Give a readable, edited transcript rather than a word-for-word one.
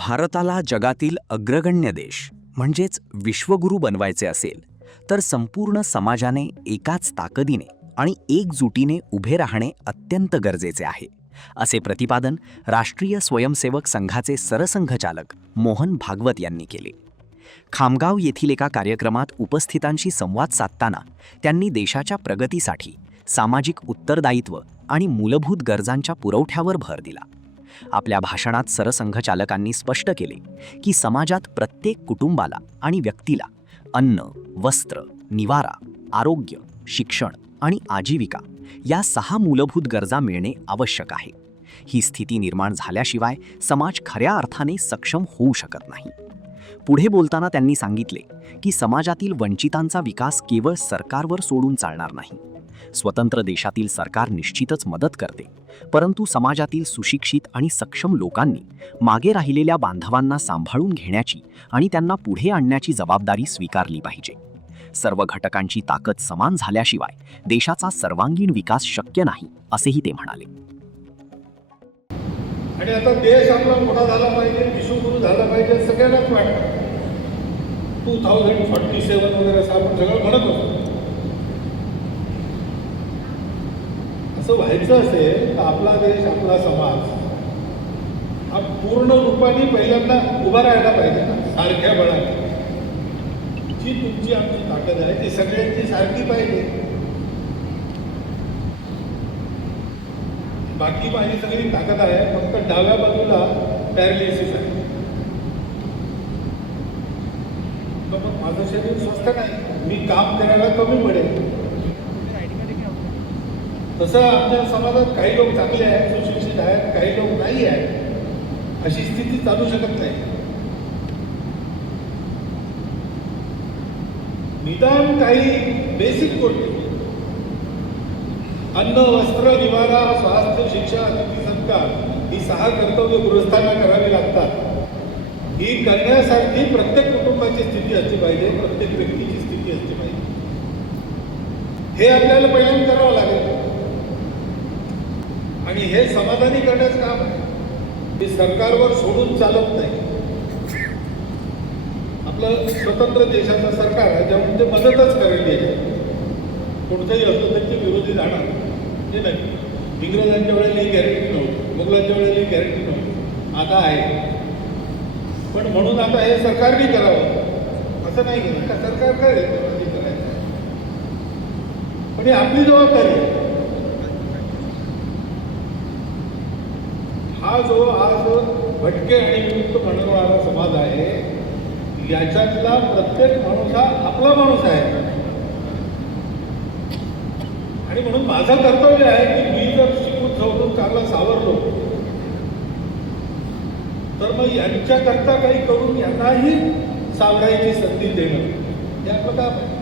भारताला जगातील अग्रगण्य देश म्हणजेच विश्वगुरू बनवायचे असेल तर संपूर्ण समाजाने एकाच ताकदीने आणि एकजुटीने उभे राहणे अत्यंत गरजेचे आहे, असे प्रतिपादन राष्ट्रीय स्वयंसेवक संघाचे सरसंघचालक मोहन भागवत यांनी केले. खामगाव येथील एका कार्यक्रमात उपस्थितांशी संवाद साधताना त्यांनी देशाच्या प्रगतीसाठी सामाजिक उत्तरदायित्व आणि मूलभूत गरजांच्या पुरवठ्यावर भर दिला. आपल्या भाषणात सरसंघचालकांनी स्पष्ट केले की समाजात प्रत्येक कुटुंबाला आणि व्यक्तीला अन्न, वस्त्र, निवारा, आरोग्य, शिक्षण आणि आजीविका या 6 मूलभूत गरजा मिळणे आवश्यक आहे. ही स्थिती निर्माण झाल्याशिवाय समाज खऱ्या अर्थाने सक्षम होऊ शकत नाही. पुढे बोलताना त्यांनी सांगितले की समाजातील वंचितांचा विकास केवळ सरकारवर सोडून चालणार नाही. स्वतंत्र देशातील सरकार निश्चितच मदत करते, परंतु समाजातील सुशिक्षित आणि सक्षम लोकांनी मागे राहिलेल्या बांधवांना सांभाळून घेण्याची आणि त्यांना पुढे आणण्याची जबाबदारी स्वीकारली पाहिजे. सर्व घटकांची ताकद समान झाल्याशिवाय देशाचा सर्वांगीण विकास शक्य नाही, असेही ते म्हणाले. आणि आता देश आपला मोठा झाला पाहिजे, विश्वगुरू झाला पाहिजे, सगळ्यांनाच वाटतं. 2047 वगैरे असं आपण सगळं म्हणत होतो. असं व्हायचं असेल तर आपला देश, आपला समाज हा पूर्ण रूपाने पहिल्यांदा उभा राहायला पाहिजे ना, सारख्या बळाने. जी तुमची आमची ताकद आहे ती सगळ्यांची सारखी पाहिजे. बाकी माझी सगळी ताकद आहे, फक्त डाव्या बाजूला पॅरालिसिस आहे. मग माझं शरीर स्वस्थ नाही, मी काम करायला कमी पडेल. तसं आमच्या समाजात काही लोक चांगले आहेत, सुशिक्षित आहेत, काही लोक नाही आहेत. अशी स्थिती चालू शकत नाही. निदान काही बेसिक गोष्टी, अन्न, वस्त्र, निवारा, स्वास्थ्य, शिक्षा, अतिथी सत्कार, ही 6 कर्तव्य गृहस्थांना करावी लागतात. ही करण्यासारखी प्रत्येक कुटुंबाची स्थिती असली पाहिजे, प्रत्येक व्यक्तीची स्थिती असली पाहिजे. हे आपल्याला पहिल्यांदा करावं लागेल आणि हे समाधानी करण्याचं काम आहे. हे सरकारवर सोडून चालत नाही. आपलं स्वतंत्र देशाचं सरकार आहे, त्यामुळे ते मदतच करेल. कोणतंही असलं तरी ते विरोधी जाणार हे नाही. इंग्रजांच्या वेळेला ही गॅरंटी नव्हती, मुघलांच्या वेळेला ही गॅरंटी नव्हती, आता आहे. पण म्हणून आता हे सरकारने करावं असं नाही केलं का, सरकार करेल करायचं, पण ही आपली जबाबदारी आहे. हा जो आज भटके आणि विमुक्त म्हणणारा समाज आहे, याच्यातला प्रत्येक माणूस हा आपला माणूस आहे. आणि म्हणून माझं कर्तव्य आहे की मी जर शिकून सवरून चांगला सावरलो तर मग यांच्याकरता काही करून यांनाही सावरायची संधी देणं हे आपलं काम आहे.